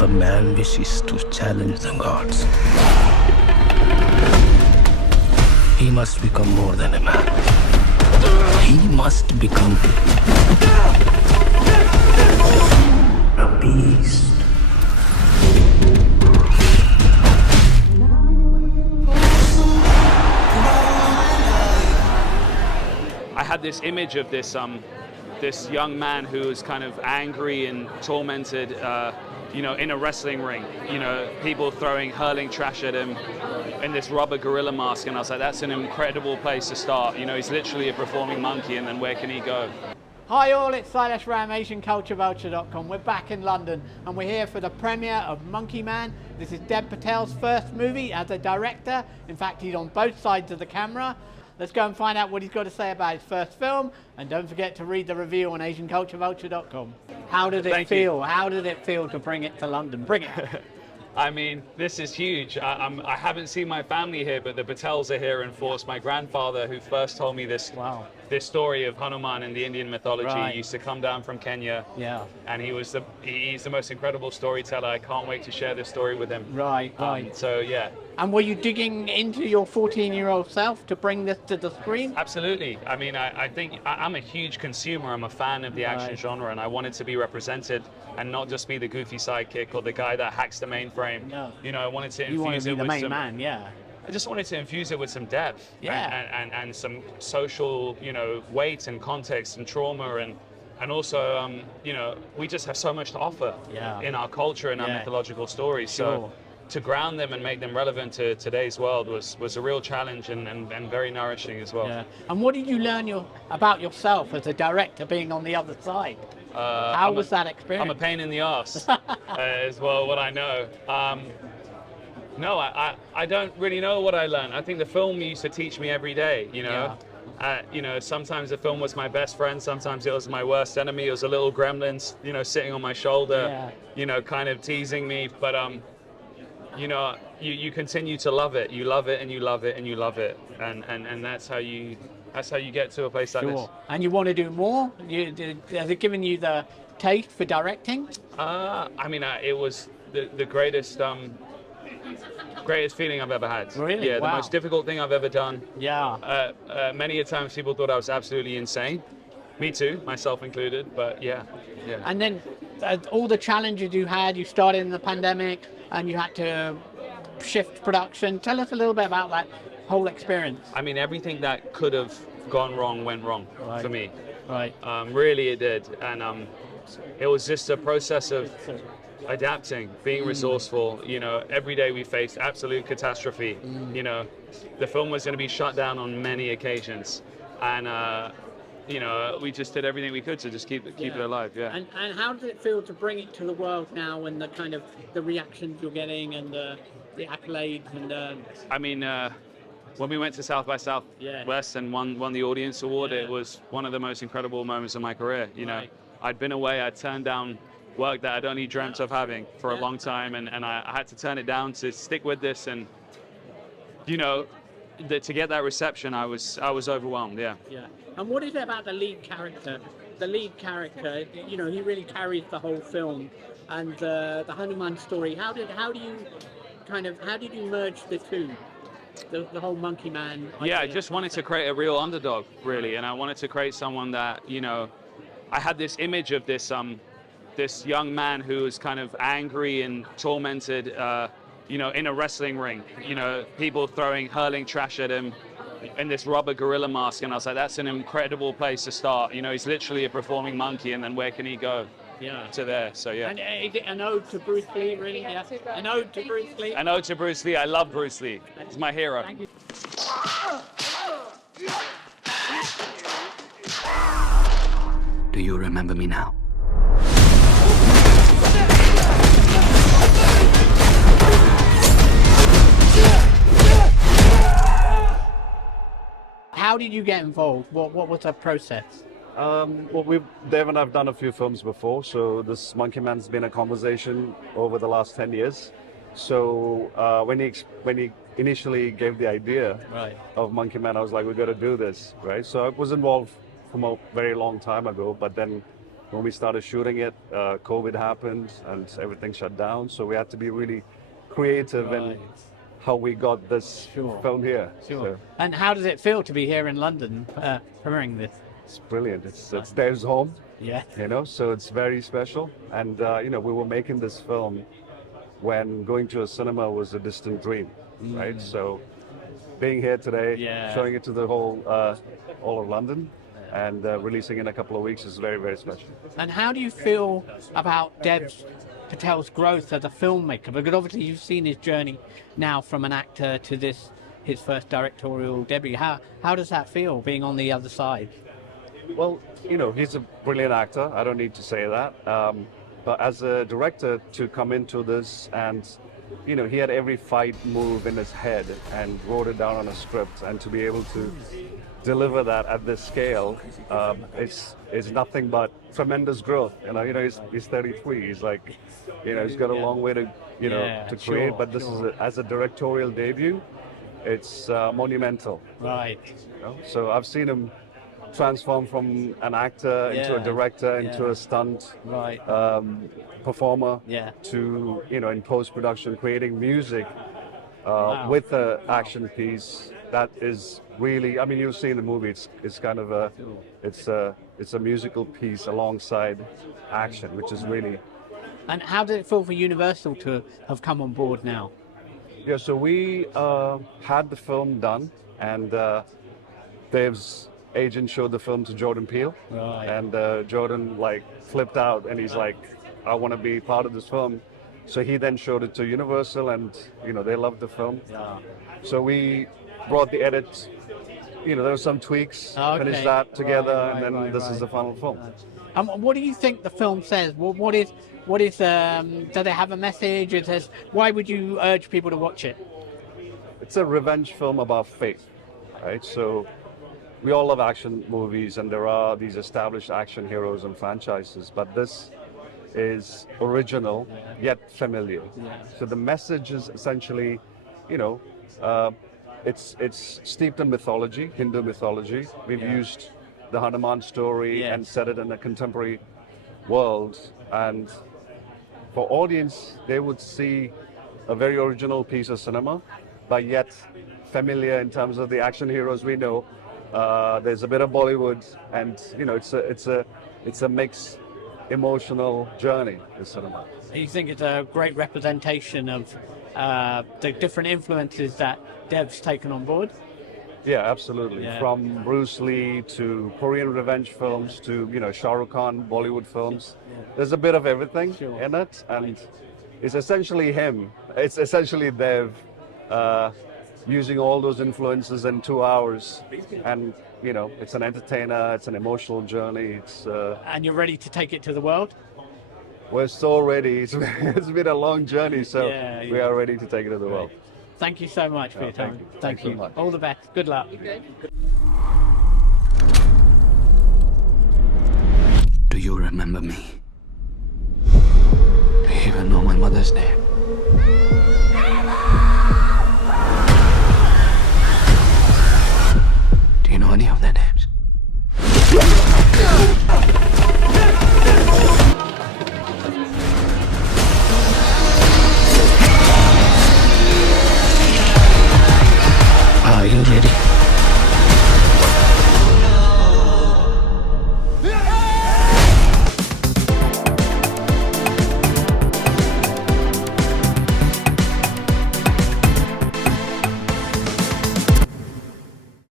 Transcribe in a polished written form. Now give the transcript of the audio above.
If a man wishes to challenge the gods, he must become more than a man. He must become a beast. I had this image of this young man who was kind of angry and tormented, in a wrestling ring. People hurling trash at him in this rubber gorilla mask, and I was like, that's an incredible place to start. He's literally a performing monkey, and then where can he go? Hi all, it's Silas Ram, AsianCultureVulture.com. We're back in London and we're here for the premiere of Monkey Man. This is Dev Patel's first movie as a director. In fact, he's on both sides of the camera. Let's go and find out what he's got to say about his first film, and don't forget to read the review on AsianCultureVulture.com. How did it feel? How did it feel to bring it to London? Bring it. I mean, this is huge. I haven't seen my family here, but the Patels are here in force. My grandfather, who first told me this story of Hanuman in the Indian mythology, used to come down from Kenya. Yeah. And he's the most incredible storyteller. I can't wait to share this story with him. Right. So yeah. And were you digging into your 14-year-old self to bring this to the screen? Absolutely. I mean, I think I'm a huge consumer. I'm a fan of the action genre, and I wanted to be represented and not just be the goofy sidekick or the guy that hacks the mainframe. No. I wanted to infuse it with the main man, yeah. I just wanted to infuse it with some depth, and some social, weight and context and trauma, and also, we just have so much to offer in our culture and our mythological stories. So to ground them and make them relevant to today's world was a real challenge and very nourishing as well. Yeah. And what did you learn about yourself as a director, being on the other side? How was that experience? I'm a pain in the arse, as well, what I know. No, I don't really know what I learned. I think the film used to teach me every day, sometimes the film was my best friend, sometimes it was my worst enemy. It was a little gremlin, sitting on my shoulder, kind of teasing me. But, you continue to love it. You love it and you love it and you love it. And that's how you get to a place like this. And you want to do more? Has it given you the taste for directing? It was the greatest feeling I've ever had. Really? Yeah, the most difficult thing I've ever done. Yeah. Many a times people thought I was absolutely insane. Me too, myself included, but yeah. And then all the challenges you had, you started in the pandemic and you had to shift production. Tell us a little bit about that whole experience. I mean, everything that could have gone wrong went wrong for me. Right. Really it did. And it was just a process of adapting, being resourceful. Every day we faced absolute catastrophe. The film was going to be shut down on many occasions, and we just did everything we could to just keep it alive. Yeah. And how does it feel to bring it to the world now, and the kind of the reactions you're getting and the accolades and? I mean, when we went to South by Southwest and won the audience award, it was one of the most incredible moments of my career. I'd been away, I'd turned down work that I'd only dreamt of having for a long time, and I had to turn it down to stick with this, and to get that reception, I was overwhelmed. Yeah. And what is it about the lead character? The lead character, he really carries the whole film, and the Hanuman story. How did you merge the two? The whole Monkey Man idea? Yeah, I just wanted to create a real underdog, really, and I wanted to create someone that, I had this image of this young man who was kind of angry and tormented, in a wrestling ring. People hurling trash at him in this rubber gorilla mask, and I was like, that's an incredible place to start. He's literally a performing monkey, and then where can he go? To there. So yeah. And is it an ode to Bruce Lee, really? Yeah. An ode to Bruce Lee. An ode to Bruce Lee. I love Bruce Lee. He's my hero. Thank you. Do you remember me now? How did you get involved? What was the process? Dev and I've done a few films before, so this Monkey Man's been a conversation over the last 10 years. So when he initially gave the idea of Monkey Man, I was like, we got to do this, right? So I was involved from a very long time ago, but then when we started shooting it, COVID happened and everything shut down. So we had to be really creative in how we got this film here. Sure. So And how does it feel to be here in London premiering this? it's brilliant. It's Dev's home, Yeah. you know, so it's very special. And, you know, we were making this film when going to a cinema was a distant dream, right? So being here today, showing it to the whole, all of London, and releasing in a couple of weeks is very, very special. And how do you feel about Dev Patel's growth as a filmmaker? Because obviously you've seen his journey now from an actor to this, his first directorial debut. How does that feel, being on the other side? Well, you know, he's a brilliant actor. I don't need to say that. But as a director, to come into this and, you know, he had every fight move in his head and wrote it down on a script, and to be able to deliver that at this scale, is nothing but tremendous growth. You know, he's 33. He's like, you know, he's got a long way to, you know, to create. But this is as a directorial debut, it's monumental. Right. You know? So I've seen him transform from an actor into a director, into a stunt performer, to, you know, in post-production creating music with an action piece that is really, I mean, you'll see in the movie, it's kind of it's a musical piece alongside action, which is really. And how did it feel for Universal to have come on board now? Yeah, so we had the film done, and Dev's agent showed the film to Jordan Peele, and Jordan like flipped out, and he's like, I want to be part of this film. So he then showed it to Universal, and, you know, they loved the film. So we brought the edit, you know, there were some tweaks, finished that together, and then this is the final film. What do you think the film says? What is does it have a message? It says, why would you urge people to watch it? It's a revenge film about faith, right? So we all love action movies, and there are these established action heroes and franchises, but this is original yet familiar. So the message is essentially, you know, it's steeped in mythology, Hindu mythology. We've used the Hanuman story and set it in a contemporary world, and for audience, they would see a very original piece of cinema, but yet familiar in terms of the action heroes we know. There's a bit of Bollywood, and, you know, it's a mixed emotional journey, the cinema. You think it's a great representation of the different influences that Dev's taken on board? Yeah, absolutely. From Bruce Lee to Korean revenge films to, you know, Shah Rukh Khan Bollywood films. There's a bit of everything in it, and it's essentially him. It's essentially Dev using all those influences in 2 hours, and, you know, it's an entertainer, it's an emotional journey. It's and you're ready to take it to the world? We're so ready. It's been a long journey, so we are ready to take it to the world. Thank you so much for your time. Thank you. So much. All the best. Good luck. Do you remember me? Do you even know my mother's name?